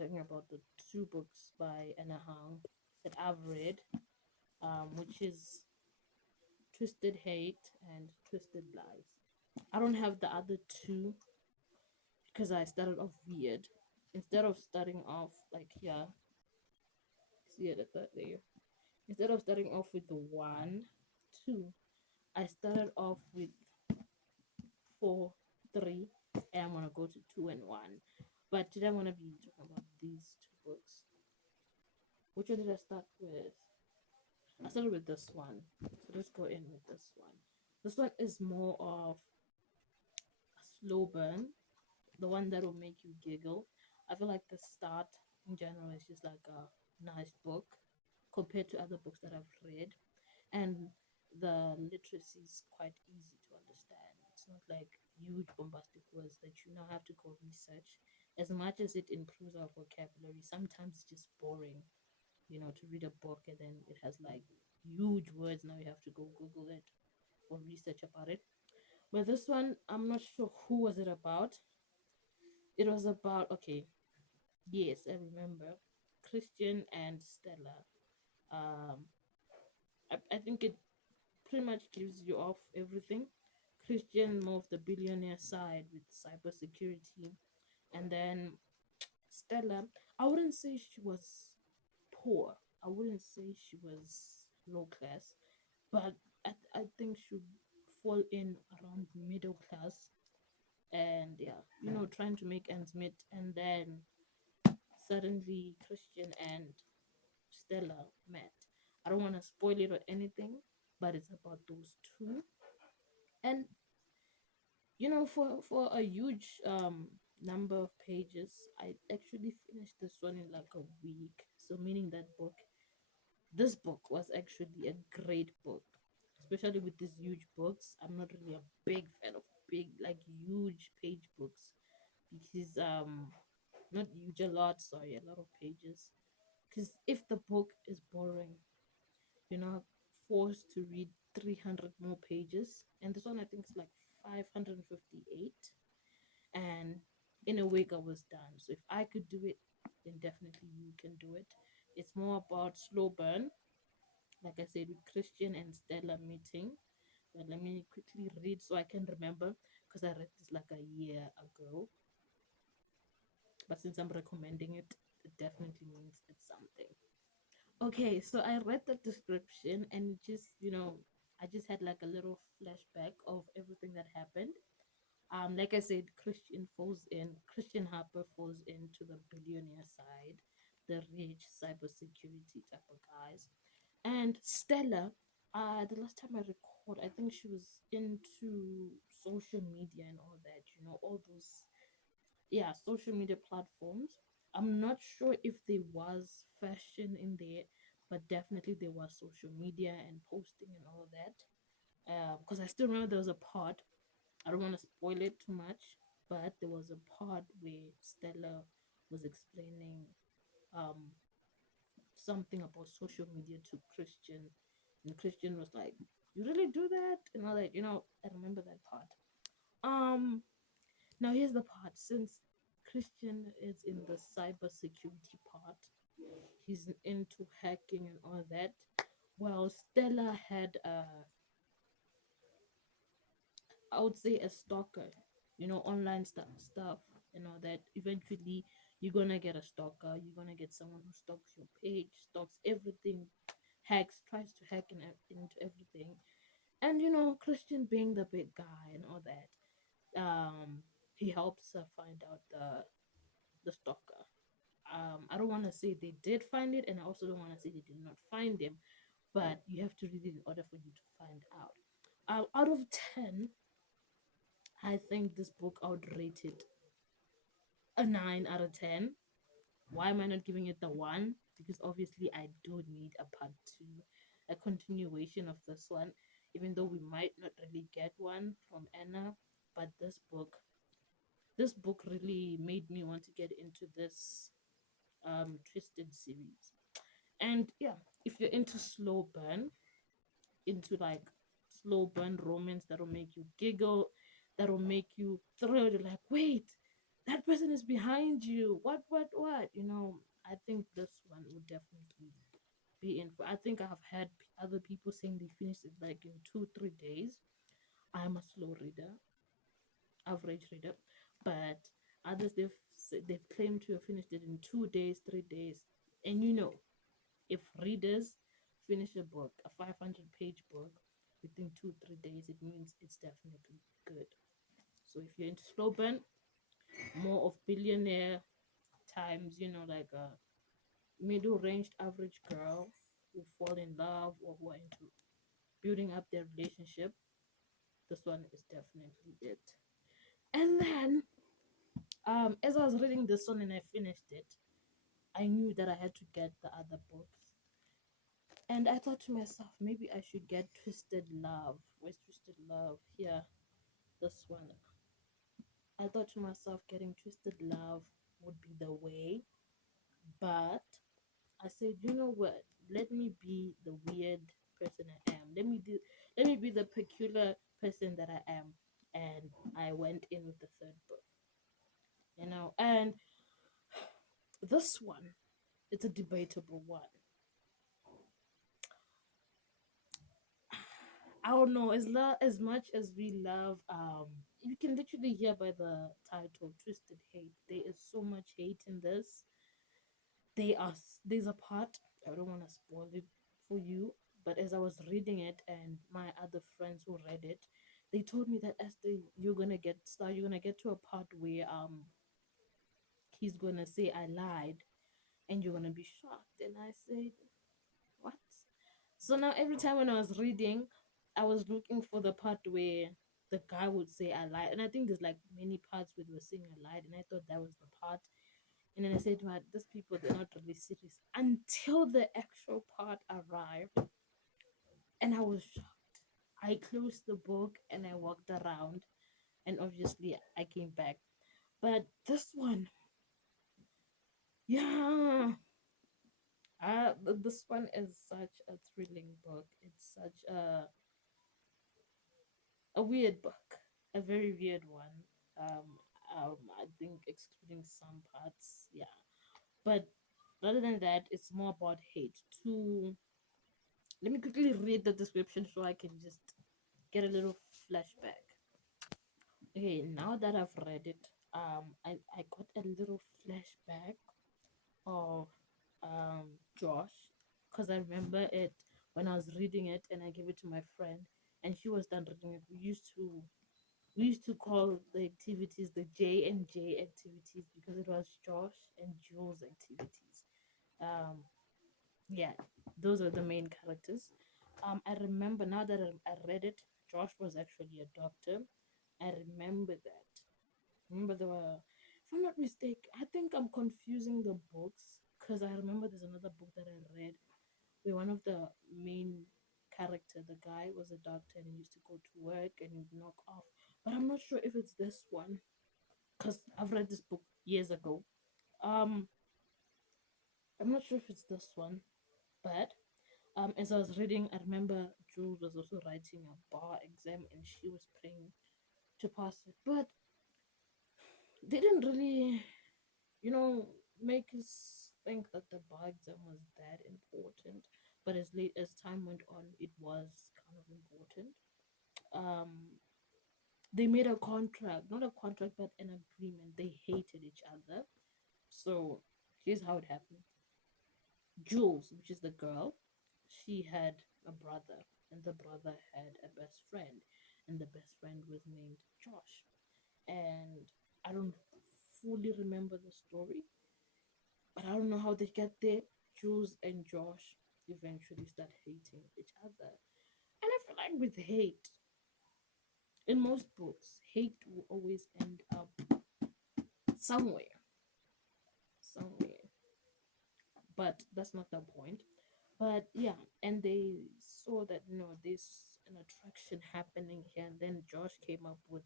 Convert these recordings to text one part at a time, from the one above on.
talking about the two books by Anna Hang that I've read, which is Twisted Hate and Twisted Lies. I don't have the other two because I started off weird. Instead of starting off like here, see it at that there. Instead of starting off with the one, two, I started off with four, three, and I'm gonna go to two and one. But today I'm gonna be talking about these two books. Which one did I start with? I started with this one. So let's go in with this one. This one is more of a slow burn, the one that will make you giggle. I feel like the start in general is just like a nice book compared to other books that I've read. And the literacy is quite easy to understand. It's not like huge bombastic words that you now have to go research. As much as it improves our vocabulary, sometimes it's just boring, to read a book and then it has like huge words. Now you have to go Google it or research about it. But this one, I'm not sure who was it about. It was about, okay, yes, I remember, Christian and Stella. Um, I think it pretty much gives you off everything. Christian more of the billionaire side with cybersecurity, and then Stella. I wouldn't say she was poor. I wouldn't say she was low class, but I think she would fall in around middle class, and yeah, trying to make ends meet, and then suddenly Christian and Stella met. I don't want to spoil it or anything, but it's about those two. And for a huge number of pages, I actually finished this one in like a week. So meaning that this book was actually a great book, especially with these huge books. I'm not really a big fan of big, like huge page books because not huge, a lot, sorry, a lot of pages. Because if the book is boring, you're not forced to read 300 more pages. And this one, I think, is like 558. And in a week, I was done. So if I could do it, then definitely you can do it. It's more about slow burn, like I said, with Christian and Stella meeting. But let me quickly read so I can remember because I read this like a year ago. But since I'm recommending it, it definitely means it's something. Okay, so I read the description and just, I just had like a little flashback of everything that happened. Like I said, Christian Harper falls into the billionaire side, the rich cybersecurity type of guys. And Stella, the last time I recalled, I think she was into social media and all that, all those, yeah, social media platforms. I'm not sure if there was fashion in there, but definitely there was social media and posting and all that. Because I still remember there was a part, I don't want to spoil it too much, but there was a part where Stella was explaining um, something about social media to Christian, and Christian was like, "You really do that?" and all that. I remember that part. Um, Now here's the part. Since Christian is in the cybersecurity part, he's into hacking and all that. Well, Stella had I would say a stalker, online stuff and all that. Eventually, you're gonna get a stalker. You're gonna get someone who stalks your page, stalks everything, hacks, tries to hack into everything. And Christian being the big guy and all that, he helps her find out the stalker. I don't want to say they did find it, and I also don't want to say they did not find him, but you have to read it in order for you to find out. Out of 10, I think this book I would rate it a 9 out of 10. Why am I not giving it the 1? Because obviously I do need a part 2, a continuation of this one, even though we might not really get one from Anna. But this book really made me want to get into this Twisted series. And yeah, if you're into slow burn, into like slow burn romance that'll make you giggle, that'll make you thrilled, you're like, wait, that person is behind you. What? I think this one would definitely be in for. I think I've had other people saying they finished it like in 2, 3 days. I'm a slow reader, average reader, but others they've claimed to have finished it in 2 days, 3 days, and if readers finish a book, a 500-page book, within 2, 3 days, it means it's definitely good. So if you're into slow burn, more of billionaire times, like a middle ranged average girl who fall in love or who are into building up their relationship, this one is definitely it. And then, as I was reading this one and I finished it, I knew that I had to get the other books. And I thought to myself, maybe I should get Twisted Love. Where's Twisted Love? Here, this one. I thought to myself, getting Twisted Love would be the way. But I said, you know what? Let me be the weird person I am. Let me be the peculiar person that I am. And I went in with the third book. And this one, it's a debatable one. I don't know. As much as we love, you can literally hear by the title, Twisted Hate. There is so much hate in this. There's a part, I don't want to spoil it for you, but as I was reading it and my other friends who read it, they told me that as you're gonna get to a part where he's gonna say I lied, and you're gonna be shocked. And I said, what? So now every time when I was reading, I was looking for the part where the guy would say I lied. And I think there's like many parts where they were saying I lied, and I thought that was the part. And then I said, "What? These people, they're not really serious." Until the actual part arrived, and I was shocked. I closed the book and I walked around, and obviously I came back. But this one, yeah, this one is such a thrilling book. It's such a weird book, a very weird one. I think excluding some parts, yeah. But other than that, it's more about hate. Let me quickly read the description so I can just get a little flashback. Okay, now that I've read it, I got a little flashback of Josh, because I remember it when I was reading it and I gave it to my friend and she was done reading it. We used to call the activities the J and J activities because it was Josh and Jules activities. Um, yeah, those are the main characters. I remember now that I read it, Josh was actually a doctor. I remember that. Remember there were, if I'm not mistaken, I think I'm confusing the books because I remember there's another book that I read where one of the main character, the guy was a doctor and he used to go to work and he'd knock off. But I'm not sure if it's this one because I've read this book years ago. Um, I'm not sure if it's this one, but as I was reading, I remember Jules was also writing a bar exam and she was praying to pass it, but they didn't really, you know, make us think that the bar exam was that important. But as late as time went on, it was kind of important. Um, they made a contract, not a contract, but an agreement. They hated each other. So here's how it happened. Jules, which is the girl, she had a brother, and the brother had a best friend, and the best friend was named Josh. And I don't fully remember the story, but I don't know how they get there. Jules and Josh eventually start hating each other. And I feel like with hate, in most books, hate will always end up somewhere. Somewhere. But that's not the point. But yeah, and they saw that there's an attraction happening here, and then Josh came up with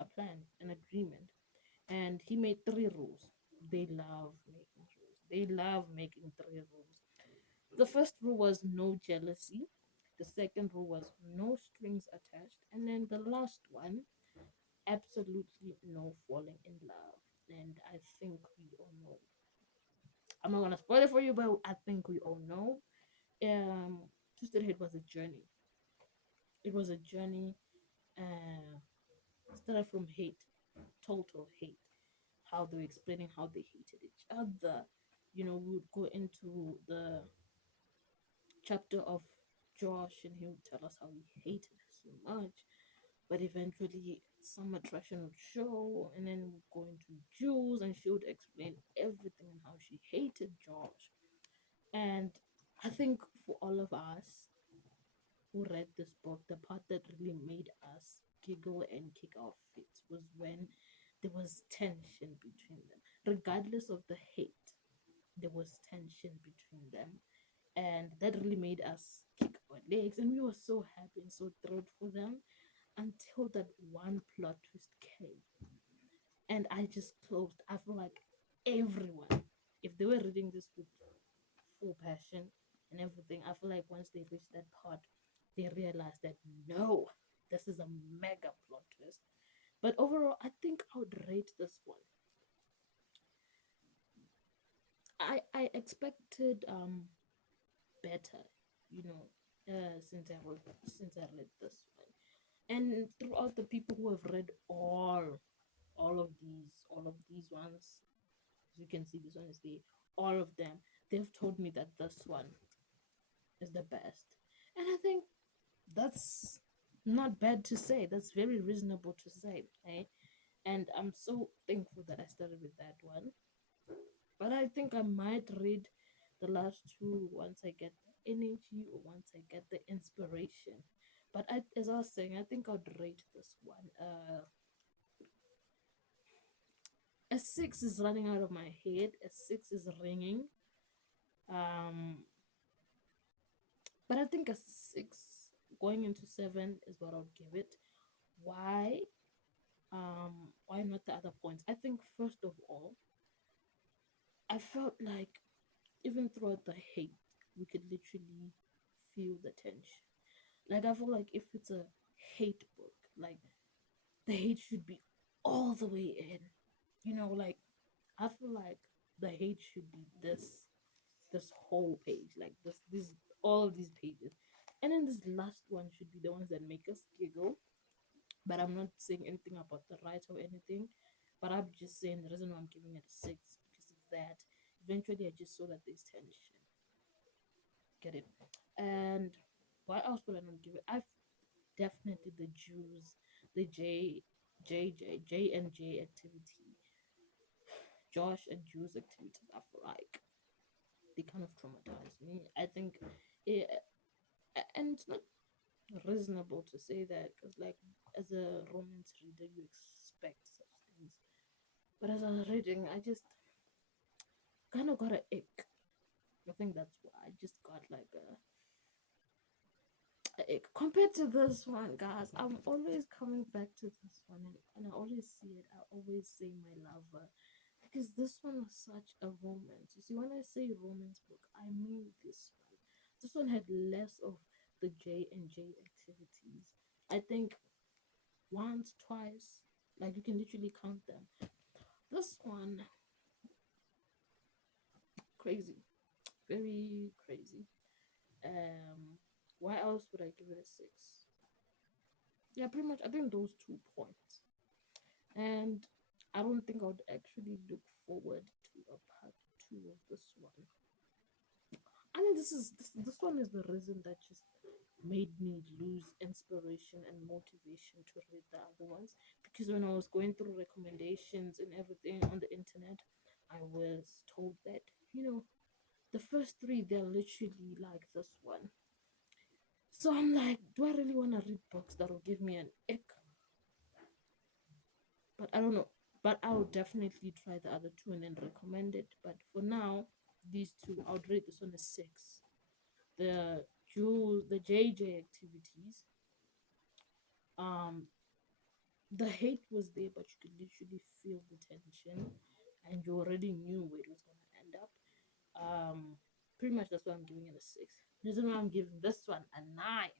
a plan, an agreement, and he made 3 rules. They love making rules. They love making 3 rules. The first rule was no jealousy. The second rule was no strings attached, and then the last one absolutely no falling in love. And I think we all know. I'm not gonna spoil it for you, but I think we all know. Twisted Hate was a journey. It was a journey. Uh, Started from hate, total hate. How they were explaining how they hated each other. We would go into the chapter of Josh, and he would tell us how he hated her so much. But eventually, some attraction would show, and then we'd go into Jules, and she would explain everything and how she hated Josh. And I think for all of us who read this book, the part that really made us giggle and kick our feet was when there was tension between them. Regardless of the hate, there was tension between them. And that really made us kick our legs. And we were so happy and so thrilled for them until that one plot twist came. And I just closed. I feel like everyone, if they were reading this with full passion and everything, I feel like once they reached that part, they realized that no, this is a mega plot twist. But overall, I think I would rate this one. I expected better, you know, since I read this one, and throughout the people who have read all of these ones, as you can see, this one is the all of them. They've told me that this one is the best, and I think that's not bad to say. That's very reasonable to say, eh? And I'm so thankful that I started with that one. But I think I might read the last two once I get the energy or once I get the inspiration. But as I was saying, I think I'd rate this one. A six is running out of my head. A six is ringing. Um, but I think a six going into seven is what I'll give it. Why? Why not the other points? I think first of all, I felt like even throughout the hate, we could literally feel the tension. Like I feel like if it's a hate book, like the hate should be all the way in. Like I feel like the hate should be this whole page, like this all of these pages. And then this last one should be the ones that make us giggle. But I'm not saying anything about the writer or anything. But I'm just saying the reason why I'm giving it a six because of that. Eventually I just saw that there's tension. Get it? And why else would I not give it? I've definitely the Jews, the J and J activity, Josh and Jews activities. I feel like they kind of traumatized me. I think, it, and it's not reasonable to say that because, like, as a romance reader, you expect such things. But as I was reading, I just kind of got an ick. I think that's why I just got like compared to this one, guys. I'm always coming back to this one, and I always see it. I always say my lover because this one was such a romance. You see, when I say romance book, I mean this one. This one had less of the J and J activities. I think once, twice, like you can literally count them. This one, crazy, very crazy. Why else would I give it a six? Yeah, pretty much. I think those 2 points. And I don't think I would actually look forward to a part two of this one. I mean, this one is the reason that just made me lose inspiration and motivation to read the other ones. Because when I was going through recommendations and everything on the internet, I was told that the first three they're literally like this one. So I'm like, do I really want to read books that will give me an ick? But I don't know. But I would definitely try the other two and then recommend it. But for now, these two, I would rate this one a six. The the JJ activities, um, the hate was there, but you could literally feel the tension, and you already knew where it was gonna end up. Pretty much that's why I'm giving it a six. The reason why I'm giving this one a nine.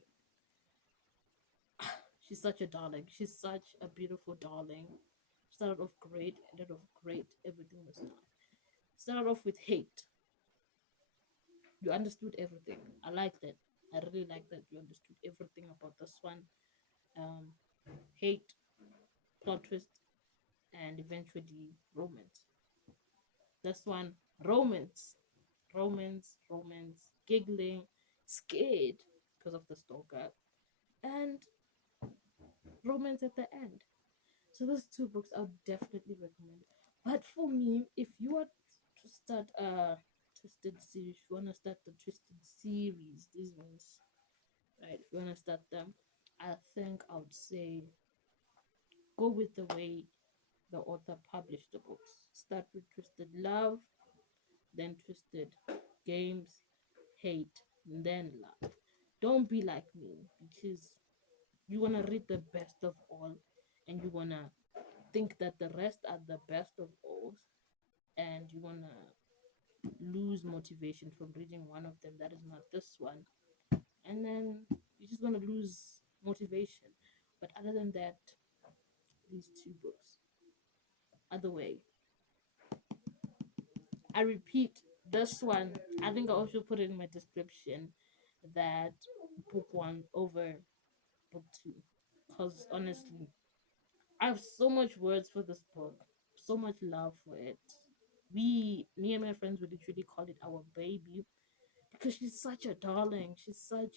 She's such a darling. She's such a beautiful darling. Started off great, ended off great. Everything was nice. Started off with hate. You understood everything. I like that. I really like that you understood everything about this one. Um, hate, plot twist, and eventually romance. This one, romance, romance, giggling, scared because of the stalker, and romance at the end. So those two books I would definitely recommend. But for me, if you are to start a twisted series, if you want to start the twisted series, these ones, right? If you want to start them, I think I would say go with the way the author published the books. Start with Twisted Love, then Twisted Games, Hate, and then Love. Don't be like me because you want to read the best of all and you want to think that the rest are the best of all and you want to lose motivation from reading one of them that is not this one, and then you're just going to lose motivation. But other than that, these two books are the way. I repeat, this one, I think I also put it in my description that book one over book two. Because honestly, I have so much words for this book, so much love for it. Me and my friends would literally call it our baby because she's such a darling. She's such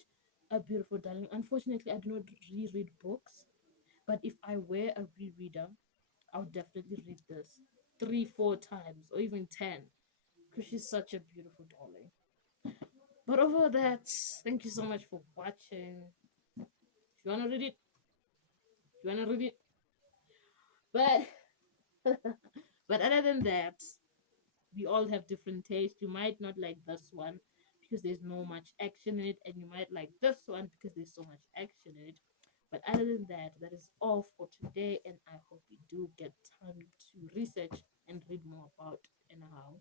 a beautiful darling. Unfortunately, I do not reread books, but if I were a rereader, I would definitely read this three, 4 times, or even 10, because she's such a beautiful darling. But over that, thank you so much for watching. If you wanna read it, if you wanna read it, but but other than that, we all have different tastes. You might not like this one because there's no much action in it, and you might like this one because there's so much action in it. But other than that, that is all for today, and I hope you do get time to research and read more about Anyhow.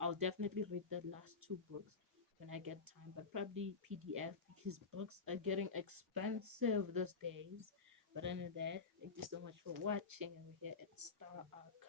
I'll definitely read the last two books when I get time, but probably PDF because books are getting expensive these days. But other than that, thank you so much for watching, and we're here at Star Arc.